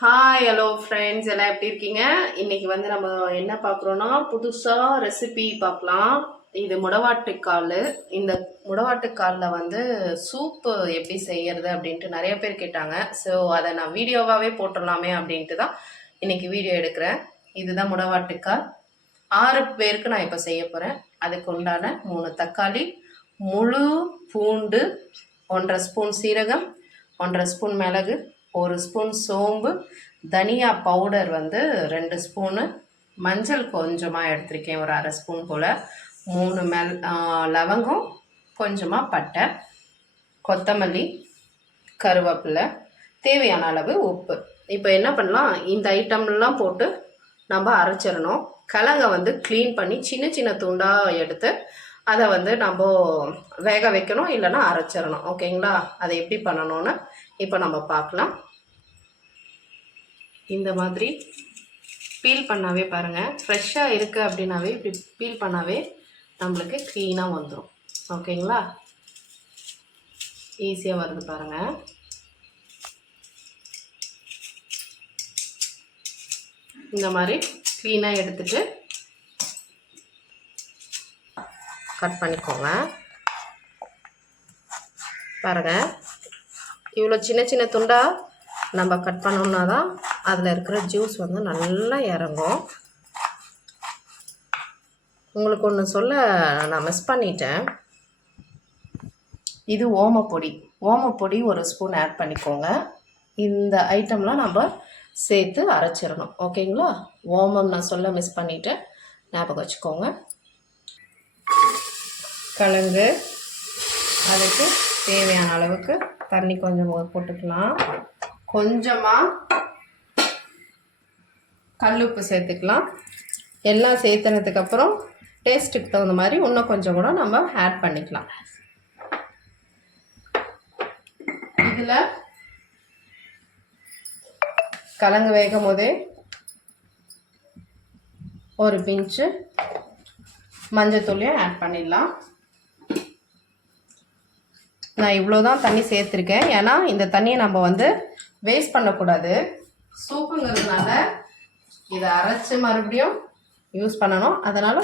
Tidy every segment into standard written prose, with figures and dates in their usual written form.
Hi hello friends எல்லாம் எப்படி இருக்கீங்க? இன்னைக்கு வந்து நம்ம என்ன பார்க்குறோன்னா புதுசாக ரெசிபி பார்க்கலாம். இது முடவாட்டுக்கால். இந்த முடவாட்டுக்காலில் வந்து சூப்பு எப்படி செய்யறது அப்படின்ட்டு நிறைய பேர் கேட்டாங்க. ஸோ அதை நான் வீடியோவாகவே போட்டுடலாமே அப்படின்ட்டு தான் இன்னைக்கு வீடியோ எடுக்கிறேன். இதுதான் முடவாட்டுக்கால். 6 பேருக்கு நான் இப்போ செய்ய போகிறேன். அதுக்கு உண்டான 3 தக்காளி, முழு பூண்டு, 1.5 ஸ்பூன் சீரகம், 1.5 ஸ்பூன் மிளகு, 1 ஸ்பூன் சோம்பு, தனியா பவுடர் வந்து 2 ஸ்பூனு, மஞ்சள் கொஞ்சமாக எடுத்திருக்கேன், ஒரு 1/2 ஸ்பூன் போல், 3 லவங்கம், கொஞ்சமாக பட்டை, கொத்தமல்லி, கருவேப்பிலை, தேவையான அளவு உப்பு. இப்போ என்ன பண்ணலாம், இந்த ஐட்டம்லாம் போட்டு நம்ம அரைச்சிடணும். கிழங்கை வந்து க்ளீன் பண்ணி சின்ன சின்ன துண்டாக எடுத்து அதை வந்து நம்ம வேக வைக்கணும், இல்லைன்னா அரைச்சிடணும். ஓகேங்களா? அதை எப்படி பண்ணணும்னு இப்போ நம்ம பார்க்கலாம். இந்த மாதிரி பீல் பண்ணாவே பாருங்கள், ஃப்ரெஷ்ஷாக இருக்குது அப்படின்னாவே இப்படி பீல் பண்ணாவே நம்மளுக்கு க்ளீனாக வந்துடும். ஓகேங்களா? ஈஸியாக வருது பாருங்கள். இந்த மாதிரி க்ளீனாக எடுத்துட்டு கட் பண்ணிக்கோங்க. பாருங்கள், இவ்வளோ சின்ன சின்ன துண்டாக நம்ம கட் பண்ணோம்னா தான் அதில் இருக்கிற ஜூஸ் வந்து நல்லா இறங்கும். உங்களுக்கு ஒன்று சொல்ல நான் மிஸ் பண்ணிட்டேன். இது ஓமப்பொடி. ஓமப்பொடி 1 ஸ்பூன் ஆட் பண்ணிக்கோங்க. இந்த ஐட்டம்லாம் நம்ம சேர்த்து அரைச்சிடணும். ஓகேங்களா? ஓமம் நான் சொல்ல மிஸ் பண்ணிவிட்டேன், ஞாபகம் வச்சுக்கோங்க. கிழங்கு, அதுக்கு தேவையான அளவுக்கு தண்ணி கொஞ்சம் போட்டுக்கலாம். கொஞ்சமாக கல்லுப்பு சேர்த்துக்கலாம். எல்லாம் சேர்த்துனதுக்கப்புறம் டேஸ்ட்டுக்கு தகுந்த மாதிரி இன்னும் கொஞ்சம் கூட நம்ம ஆட் பண்ணிக்கலாம். இதில் கிழங்கு வேகும் போதே ஒரு பிஞ்சு மஞ்சத்தூளையும் ஆட் பண்ணிடலாம். நான் இவ்வளோ தான் தண்ணி சேர்த்துருக்கேன், ஏன்னா இந்த தண்ணியை நம்ம வந்து வேஸ்ட் பண்ணக்கூடாது. சூப்புங்கிறதுனால இதை அரைச்சி மறுபடியும் யூஸ் பண்ணணும். அதனால்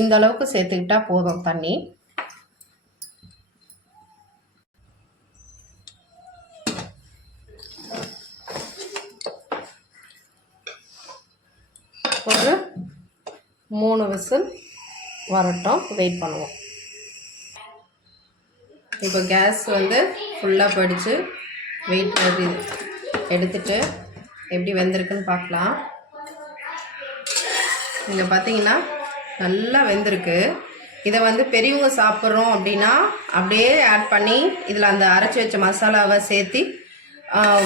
இந்த அளவுக்கு சேர்த்துக்கிட்டா போதும் தண்ணி. ஒரு 3 விசில் வரட்டும், வெயிட் பண்ணுவோம். இப்போ கேஸ் வந்து ஃபுல்லாக போயிடுச்சு. வெயிட் எடுத்துட்டு எப்படி வெந்திருக்குன்னு பார்க்கலாம். இங்கே பார்த்தீங்கன்னா நல்லா வெந்திருக்கு. இதை வந்து பெரியவங்க சாப்பிட்றோம் அப்படின்னா அப்படியே ஆட் பண்ணி இதில் அந்த அரைச்சி வச்ச மசாலாவை சேர்த்து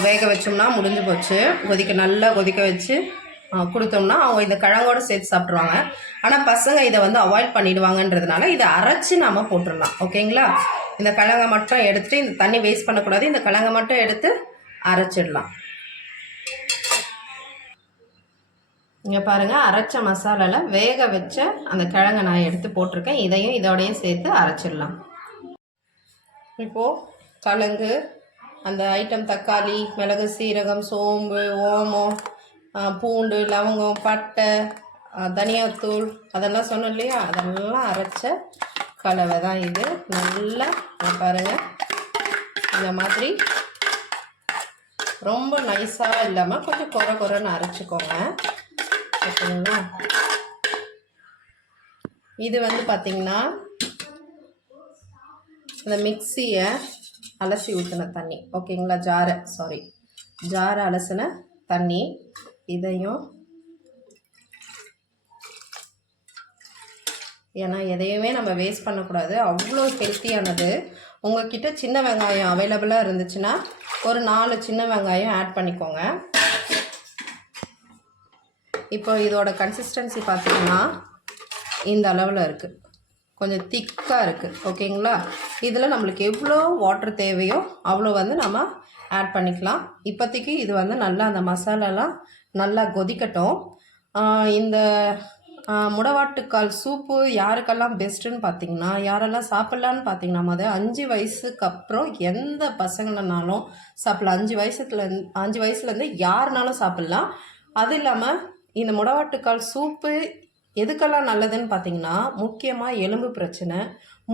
வேக வச்சோம்னா முடிஞ்சு போச்சு. நல்லா கொதிக்க வச்சு கொடுத்தோம்னா அவங்க இந்த கிழங்கோடு சேர்த்து சாப்பிட்ருவாங்க. ஆனால் பசங்க இதை வந்து அவாய்ட் பண்ணிடுவாங்கன்றதுனால இதை அரைச்சி நாம் போட்டுடலாம். ஓகேங்களா? இந்த கிழங்கை மட்டும் எடுத்துகிட்டு, இந்த தண்ணி வேஸ்ட் பண்ணக்கூடாது, இந்த கிழங்கை மட்டும் எடுத்து அரைச்சிடலாம். இங்கே பாருங்கள், அரைச்ச மசாலாவில் வேக வச்ச அந்த கிழங்கை நான் எடுத்து போட்டிருக்கேன். இதையும் இதோடையும் சேர்த்து அரைச்சிடலாம். இப்போது கிழங்கு, அந்த ஐட்டம் தக்காளி, மிளகு, சீரகம், சோம்பு, ஓமம், பூண்டு, லவங்கம், பட்டை, தனியாத்தூள் அதெல்லாம் சொன்னோம் இல்லையா, அதெல்லாம் அரைச்ச கலவை தான் இது. நல்லா பாருங்கள், இந்த மாதிரி ரொம்ப நைஸாக இல்லாமல் கொஞ்சம் குறைன்னு அரைச்சிக்கோங்க. ஓகேங்களா? இது வந்து பார்த்திங்கன்னா இந்த மிக்சியை அலசி ஊற்றின தண்ணி. ஓகேங்களா? ஜாரை அலசின தண்ணி. இதையும், ஏன்னா எதையுமே நம்ம வேஸ்ட் பண்ணக்கூடாது, அவ்வளோ ஹெல்த்தியானது. உங்கள்கிட்ட சின்ன வெங்காயம் அவைலபிளாக இருந்துச்சுன்னா ஒரு 4 சின்ன வெங்காயம் ஆட் பண்ணிக்கோங்க. இப்போ இதோட கன்சிஸ்டன்சி பார்த்திங்கன்னா இந்த அளவில் இருக்குது, கொஞ்சம் திக்காக இருக்குது. ஓகேங்களா? இதில் நம்மளுக்கு எவ்வளோ வாட்டர் தேவையோ அவ்வளோ வந்து நம்ம ஆட் பண்ணிக்கலாம். இப்போதைக்கு இது வந்து நல்லா அந்த மசாலாலாம் நல்லா கொதிக்கட்டும். இந்த முடவாட்டுக்கால் சூப்பு யாருக்கெல்லாம் பெஸ்ட்டுன்னு பார்த்தீங்கன்னா, யாரெல்லாம் சாப்பிட்லான்னு பார்த்தீங்கன்னா, 5 வயசுக்கு அப்புறம் எந்த பசங்களனாலும் சாப்பிடலாம். 5 வயசுலேருந்து யாருனாலும் சாப்பிட்லாம். அது இல்லாமல் இந்த முடவாட்டுக்கால் சூப்பு எதுக்கெல்லாம் நல்லதுன்னு பார்த்தீங்கன்னா, முக்கியமாக எலும்பு பிரச்சனை,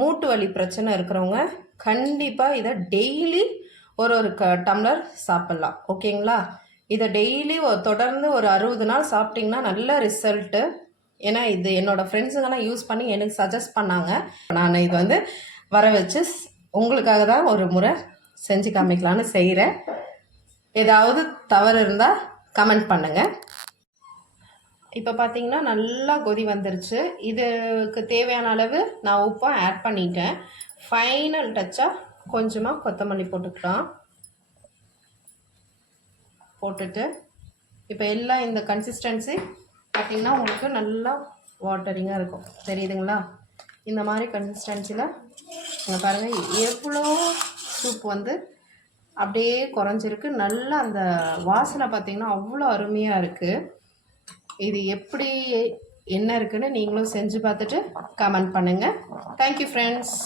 மூட்டு வலி பிரச்சனை இருக்கிறவங்க கண்டிப்பாக இதை டெய்லி ஒரு ஒரு டம்ளர் சாப்பிட்லாம். ஓகேங்களா? இதை டெய்லி தொடர்ந்து ஒரு 60 நாள் சாப்பிட்டிங்கன்னா நல்ல ரிசல்ட்டு. ஏன்னா இது என்னோடய ஃப்ரெண்ட்ஸுங்கெல்லாம் யூஸ் பண்ணி எனக்கு சஜஸ்ட் பண்ணாங்க. நான் இது வந்து வர வச்சு உங்களுக்காக தான் ஒரு முறை செஞ்சு காமிக்கலான்னு செய்கிறேன். ஏதாவது தவறு இருந்தால் கமெண்ட் பண்ணுங்கள். இப்போ பார்த்தீங்கன்னா நல்லா கொதி வந்துருச்சு. இதுக்கு தேவையான அளவு நான் உப்பும் ஆட் பண்ணிட்டேன். ஃபைனல் டச்சாக கொஞ்சமாக கொத்தமல்லி போட்டுக்கலாம். போட்டுட்டு இப்போ எல்லாம் இந்த கன்சிஸ்டன்சி பார்த்திங்கன்னா உங்களுக்கு நல்லா வாட்டரிங்காக இருக்கும். தெரியுதுங்களா? இந்த மாதிரி கன்சிஸ்டன்சியில் இங்கே பாருங்கள் எவ்வளோ சூப் வந்து அப்படியே குறைஞ்சிருக்கு. நல்லா அந்த வாசனை பார்த்திங்கன்னா அவ்வளோ அருமையாக இருக்குது. இது எப்படி என்ன இருக்குன்னு நீங்களும் செஞ்சு பார்த்துட்டு கமெண்ட் பண்ணுங்கள். Thank you friends.